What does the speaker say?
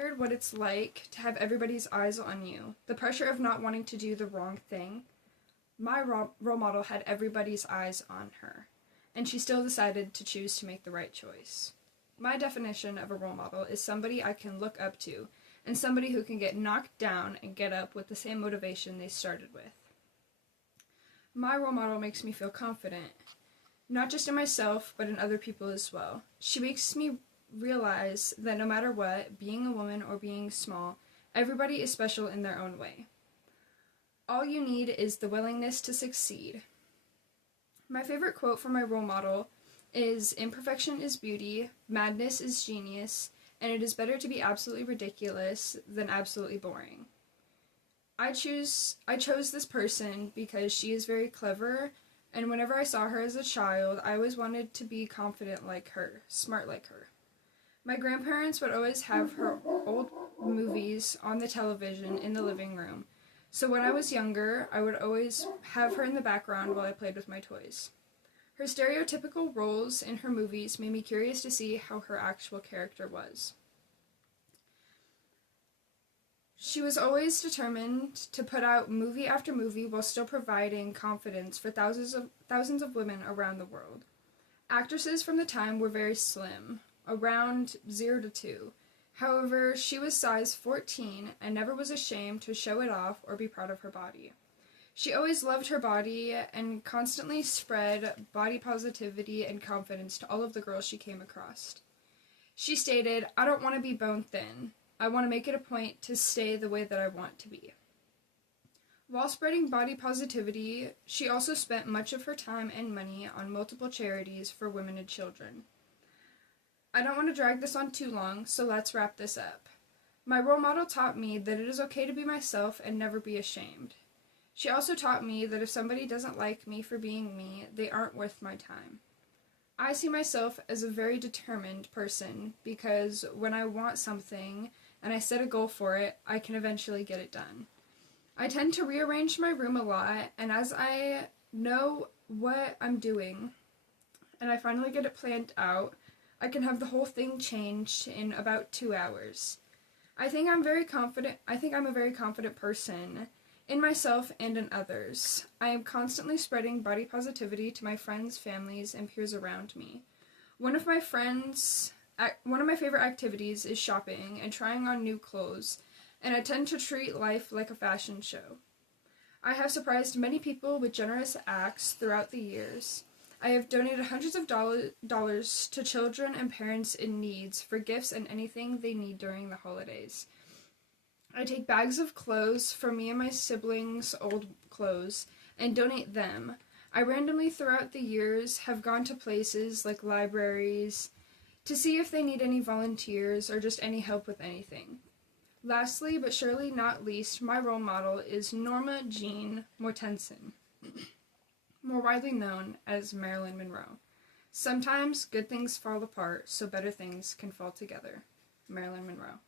Shared what it's like to have everybody's eyes on you, the pressure of not wanting to do the wrong thing. My role model had everybody's eyes on her, and she still decided to choose to make the right choice. My definition of a role model is somebody I can look up to, and somebody who can get knocked down and get up with the same motivation they started with. My role model makes me feel confident, not just in myself, but in other people as well. She makes me realize that no matter what, being a woman or being small, everybody is special in their own way. All you need is the willingness to succeed. My favorite quote from my role model is, "Imperfection is beauty, madness is genius, and it is better to be absolutely ridiculous than absolutely boring." I chose this person because she is very clever, and whenever I saw her as a child, I always wanted to be confident like her, smart like her. My grandparents would always have her old movies on the television in the living room, so when I was younger, I would always have her in the background while I played with my toys. Her stereotypical roles in her movies made me curious to see how her actual character was. She was always determined to put out movie after movie while still providing confidence for thousands of women around the world. Actresses from the time were very slim, around 0 to 2. However, she was size 14 and never was ashamed to show it off or be proud of her body. She always loved her body and constantly spread body positivity and confidence to all of the girls she came across. She stated, "I don't want to be bone thin. I want to make it a point to stay the way that I want to be." While spreading body positivity, she also spent much of her time and money on multiple charities for women and children. I don't want to drag this on too long, so let's wrap this up. My role model taught me that it is okay to be myself and never be ashamed. She also taught me that if somebody doesn't like me for being me, they aren't worth my time. I see myself as a very determined person because when I want something and I set a goal for it, I can eventually get it done. I tend to rearrange my room a lot, and as I know what I'm doing and I finally get it planned out, I can have the whole thing changed in about 2 hours. I think I'm a very confident person in myself and in others. I am constantly spreading body positivity to my friends, families, and peers around me. One of my favorite activities is shopping and trying on new clothes, and I tend to treat life like a fashion show. I have surprised many people with generous acts throughout the years. I have donated hundreds of dollars to children and parents in need for gifts and anything they need during the holidays. I take bags of clothes from me and my siblings' old clothes and donate them. I randomly throughout the years have gone to places like libraries to see if they need any volunteers or just any help with anything. Lastly, but surely not least, my role model is Norma Jean Mortensen, more widely known as Marilyn Monroe. Sometimes good things fall apart, so better things can fall together. Marilyn Monroe.